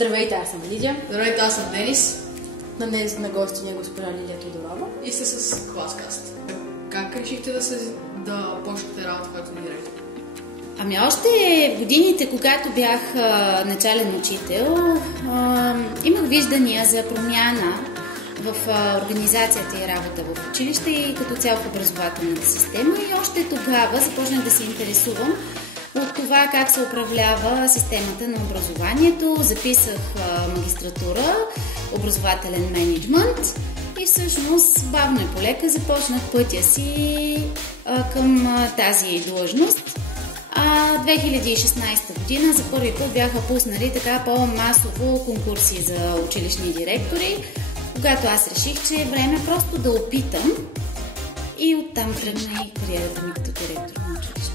Здравейте, аз съм Лидия. Здравейте, аз съм Денис. Днес на гости ни е госпожа Лидия Тодорова. И сте с Класкаст. Как решихте да почнете работа като директор? Ами още в годините, когато бях начален учител, имах виждания за промяна в организацията и работа в училище и като цяло в образователната система. И още тогава започнах да се интересувам от това как се управлява системата на образованието. Записах магистратура, образователен мениджмънт и всъщност бавно и полека започнах пътя си към тази длъжност. 2016 година за първи път бяха пуснали така по-масово конкурси за училищни директори, когато аз реших, че е време просто да опитам и оттам тръгна и кариерата ми като директор на училище.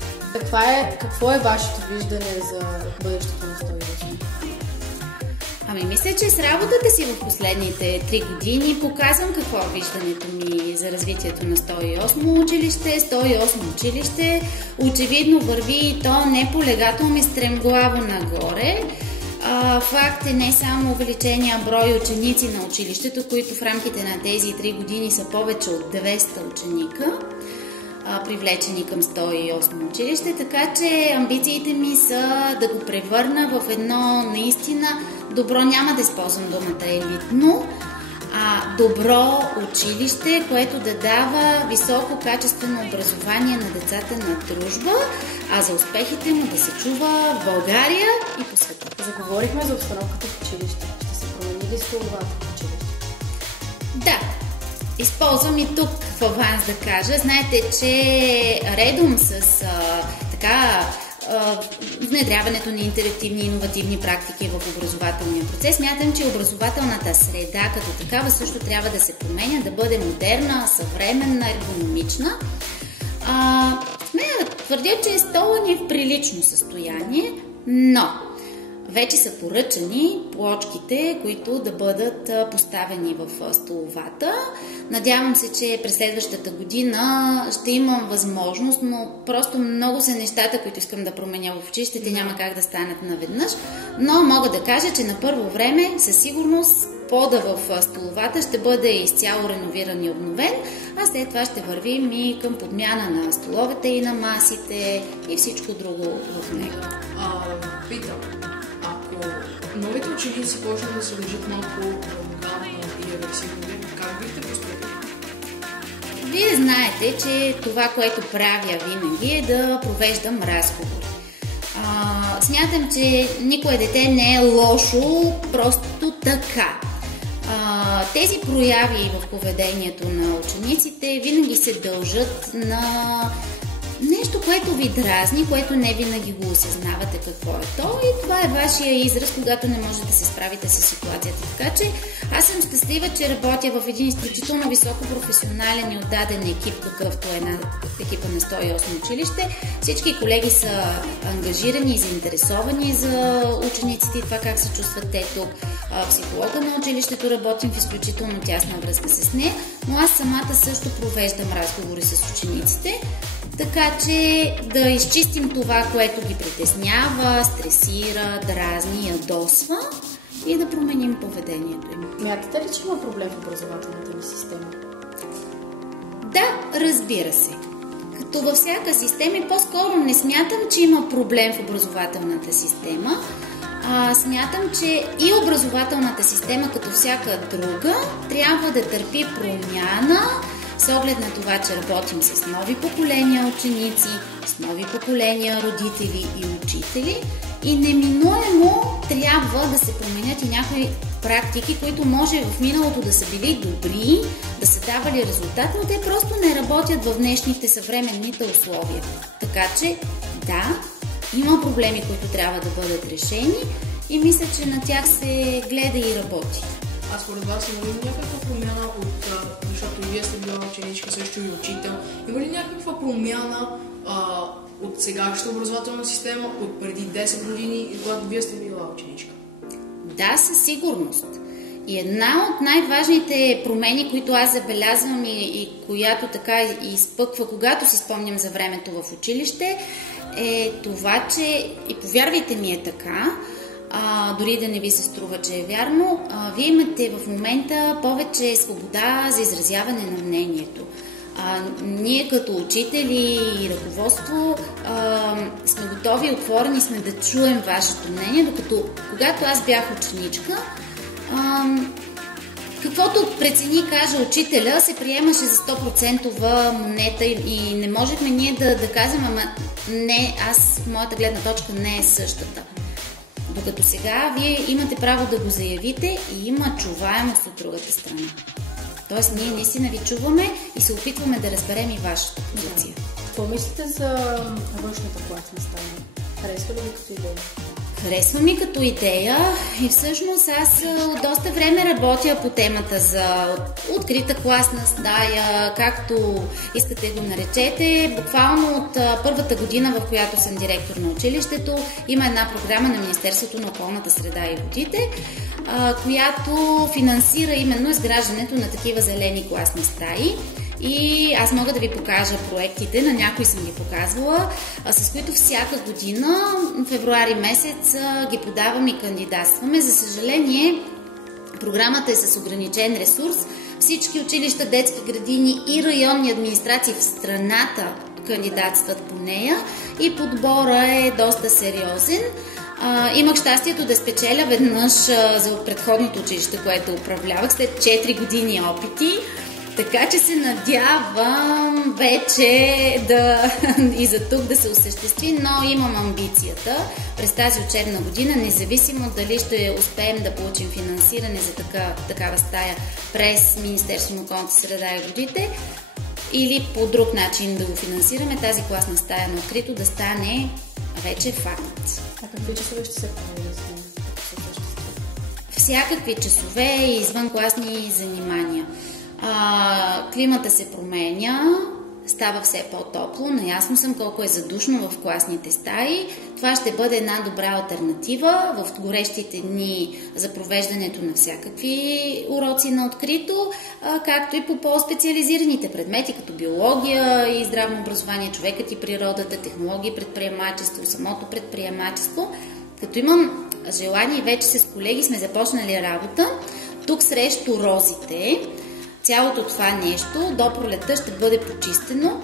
Какво е вашето виждане за бъдещето на 108? Ами мисля, че с работата си в последните 3 години показвам какво е виждането ми за развитието на 108 училище. 108 училище очевидно върви и то не полегателно и стремглаво нагоре. Факт е не само увеличения брой ученици на училището, които в рамките на тези 3 години са повече от 200 ученика, привлечени към 108 училище, така че амбициите ми са да го превърна в едно наистина добро, няма да използвам думата елитно, добро училище, което да дава високо качествено образование на децата на дружба, а за успехите му да се чува в България и по света. Заговорихме за обстановката в училище. Ще се промени ли столовата в училище? Да. Използвам и тук в аванс да кажа. Знаете, че редом с внедряването на интерактивни и иновативни практики в образователния процес, смятам, че образователната среда като такава също трябва да се променя, да бъде модерна, съвременна, ергономична. Смея да твърдя, че стола ни е в прилично състояние, но вече са поръчани плочките, които да бъдат поставени в столовата. Надявам се, че през следващата година ще имам възможност, но просто много са нещата, които искам да променя в училището, няма как да станат наведнъж. Но мога да кажа, че на първо време със сигурност пода в столовата ще бъде изцяло реновиран и обновен, а след това ще вървим и към подмяна на столовете и на масите и всичко друго в него. Питам. Новите ученици почнат да се държат малко арогантно и агресивно. Как бихте поступили? Вие знаете, че това, което правя винаги е да провеждам разговори. Смятам, че никое дете не е лошо просто така. Тези прояви в поведението на учениците винаги се дължат на нещо, което ви дразни, което не винаги го осъзнавате какво е то, и това е вашия израз, когато не можете да се справите с ситуацията. Така че аз съм щастлива, че работя в един изключително високо професионален и отдаден екип, какъвто е екипа на 108 училище. Всички колеги са ангажирани и заинтересовани за учениците и това как се чувстват те тук. Психолога на училището работим в изключително тясна връзка с нея, но аз самата също провеждам разговори с учениците, така че да изчистим това, което ги притеснява, стресира, дразни, ядосва и да променим поведението им. Мятате ли, че има проблем в образователната ни система? Да, разбира се. Като във всяка система, по-скоро не смятам, че има проблем в образователната система. Смятам, че и образователната система, като всяка друга, трябва да търпи промяна, с оглед на това, че работим с нови поколения ученици, с нови поколения родители и учители и неминуемо трябва да се променят и някои практики, които може в миналото да са били добри, да са давали резултат, но те просто не работят в днешните съвременните условия. Така че, да, има проблеми, които трябва да бъдат решени и мисля, че на тях се гледа и работи. А според вас има ли някаква промяна защото и вие сте била ученичка, също и учител, има ли някаква промяна от сегашната образователна система, от преди 10 години, когато вие сте била ученичка? Да, със сигурност. И една от най-важните промени, които аз забелязвам и която така изпъква, когато си спомням за времето в училище, е това, че, и повярвайте ми е така, дори да не ви се струва, че е вярно, вие имате в момента повече свобода за изразяване на мнението. Ние като учители и ръководство сме готови и отворени сме да чуем вашето мнение, докато когато аз бях ученичка, каквото прецени и каже учителя, се приемаше за 100% монета и не можехме ние да кажем, ама не, моята гледна точка не е същата. Докато сега вие имате право да го заявите и има чуваемост от другата страна. Тоест ние наистина ви чуваме и се опитваме да разберем и вашата позиция. Какво мислите за външната класна стая? Харесва ли ви като идея? Харесва ми като идея и всъщност аз доста време работя по темата за открита класна стая, както искате го наречете. Буквално от първата година, в която съм директор на училището, има една програма на Министерството на околната среда и водите, която финансира именно изграждането на такива зелени класни стаи. И аз мога да ви покажа проектите, на някои съм ги показвала, с които всяка година, февруари месец, ги подаваме и кандидатстваме. За съжаление, програмата е с ограничен ресурс. Всички училища, детски градини и районни администрации в страната кандидатстват по нея и подбора е доста сериозен. Имах щастието да спечеля веднъж за предходното училище, което управлявах, след 4 години опити. Така че се надявам вече и за тук да се осъществи, но имам амбицията през тази учебна година, независимо дали ще успеем да получим финансиране за такава стая през Министерството на околната среда и водите или по друг начин да го финансираме, тази класна стая на открито да стане вече факт. А какви часове ще се проведат? Всякакви часове и извънкласни занимания. Климата се променя, става все по-топло, наясно съм колко е задушно в класните стаи. Това ще бъде една добра алтернатива в горещите дни за провеждането на всякакви уроци на открито, както и по по-специализираните предмети, като биология и здравно образование, човекът и природата, технологии и предприемачество, самото предприемачество. Като имам желание, вече с колеги сме започнали работа, тук срещу розите. Цялото това нещо до пролетта ще бъде почистено,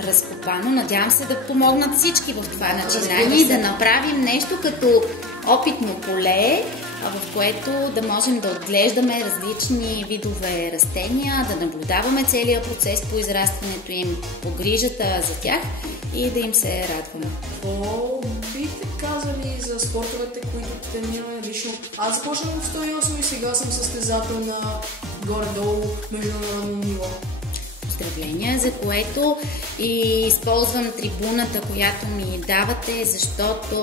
разкопано. Надявам се да помогнат всички в това начинание и да направим нещо като опитно поле, в което да можем да отглеждаме различни видове растения, да наблюдаваме целия процес по израстването им, по грижата за тях и да им се радваме. Какво бихте казали за спортовете, които тренираме лично? Аз започнах от 108 и сега съм състезател на горе-долу международно ниво. Поздравления, за което и използвам трибуната, която ми давате, защото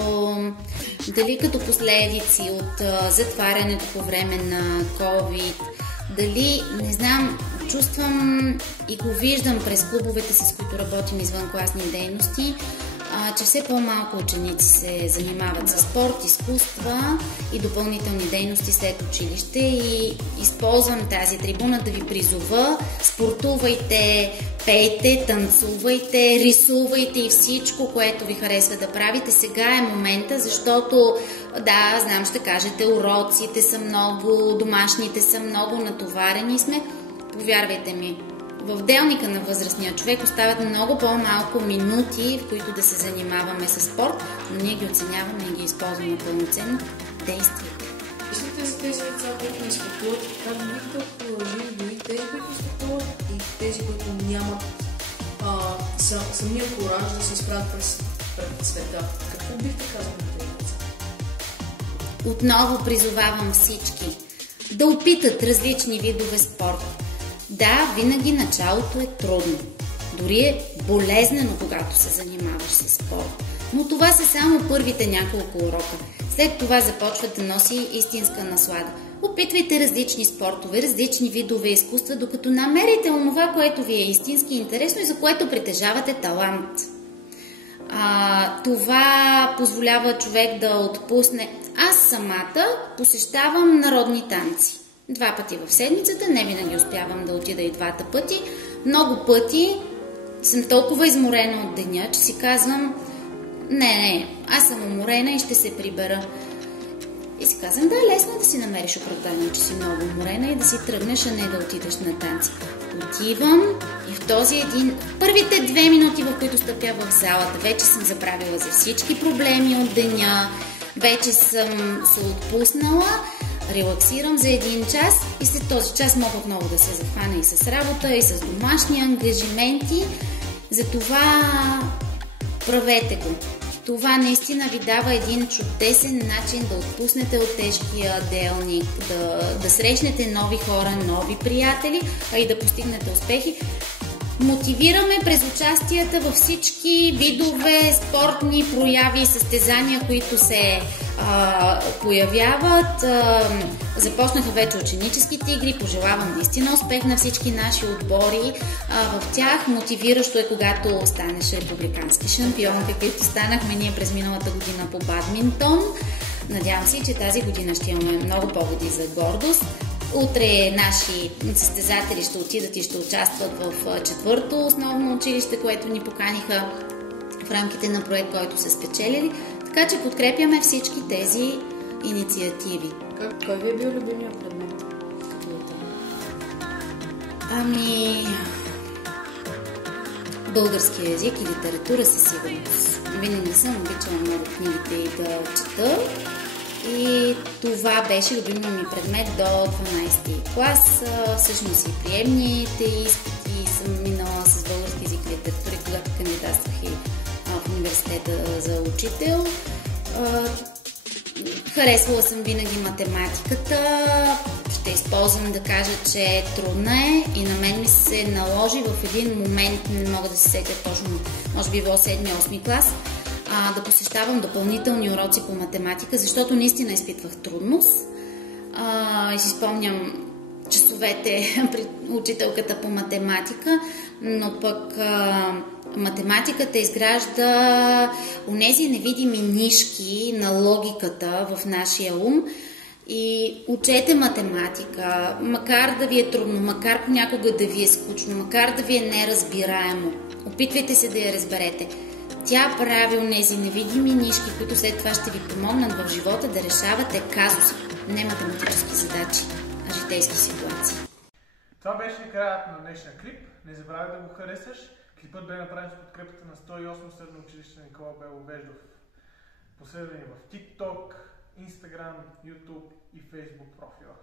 дали като последици от затварянето по време на COVID, дали, не знам, чувствам и го виждам през клубовете, с които работим извънкласни дейности, че все по-малко ученици се занимават с спорт, изкуства и допълнителни дейности след училище и използвам тази трибуна да ви призова: спортувайте, пейте, танцувайте, рисувайте и всичко, което ви харесва да правите. Сега е момента, защото да, знам, ще кажете, уроците са много, домашните са много, натоварени сме. Повярвайте ми, в делника на възрастния човек остават много по-малко минути, в които да се занимаваме с спорт, но ние ги оценяваме и ги използваме пълноценно. Действайте! Мислите за тези деца, които не спортуват, как бихте продължили дори тези, които спортуват и тези, които нямат самия кураж да се изправят пред света? Какво бихте казали на тези деца? Отново призовавам всички да опитат различни видове спорт. Да, винаги началото е трудно. Дори е болезнено, когато се занимаваш с спорт. Но това са само първите няколко урока. След това започва да носи истинска наслада. Опитвайте различни спортове, различни видове изкуства, докато намерите онова, което ви е истински интересно и за което притежавате талант. Това позволява човек да отпусне. Аз самата посещавам народни танци. 2 пъти в седмицата, не винаги успявам да отида и 2 пъти. Много пъти съм толкова изморена от деня, че си казвам: не, аз съм уморена и ще се прибера. И си казвам, да, лесно да си намериш оправдание, че си много уморена и да си тръгнеш, а не да отидеш на танци. Отивам и в първите 2 минути, в които стъпя в залата, вече съм забравила за всички проблеми от деня, вече съм се отпуснала, релаксирам за 1 час и след този час мога отново да се захвана и с работа, и с домашни ангажименти. Затова правете го. Това наистина ви дава един чудесен начин да отпуснете от тежкия делник, да срещнете нови хора, нови приятели, а и да постигнете успехи. Мотивираме през участията във всички видове спортни прояви и състезания, които се появяват. Започнаха вече ученическите игри. Пожелавам наистина успех на всички наши отбори в тях. Мотивиращо е, когато станеш републикански шампион, каквито станахме ние през миналата година по бадминтон. Надявам се, че тази година ще имаме много поводи за гордост. Утре наши състезатели ще отидат и ще участват в 4-то основно училище, което ни поканиха в рамките на проект, който са спечелили. Така че подкрепяме всички тези инициативи. Кой ви е бил любимия предмет? Български език и литература със сигурност. Винаги съм обичала много книгите и да чета. И това беше любимият ми предмет до 12-ти клас. Всъщност и приемните изпити съм минала с български език и литература, когато кандидатствах и в университета за учител. Харесвала съм винаги математиката. Ще използвам да кажа, че трудна е и на мен ми се наложи в един момент, не мога да се сетя точно, може би било 7-8 клас, да посещавам допълнителни уроци по математика, защото наистина изпитвах трудност. И си спомням часовете при учителката по математика, но пък математиката изгражда онези невидими нишки на логиката в нашия ум и учете математика, макар да ви е трудно, макар понякога да ви е скучно, макар да ви е неразбираемо. Опитвайте се да я разберете. Тя прави онези невидими нишки, които след това ще ви помогнат в живота да решавате казуси, не математически задачи, а житейски ситуации. Това беше краят на днешния клип. Не забравяй да го харесаш. Клипът бе направен с подкрепата на 108 средно училище Никола Беловеждов. Последвани в TikTok, Instagram, YouTube и Facebook профила.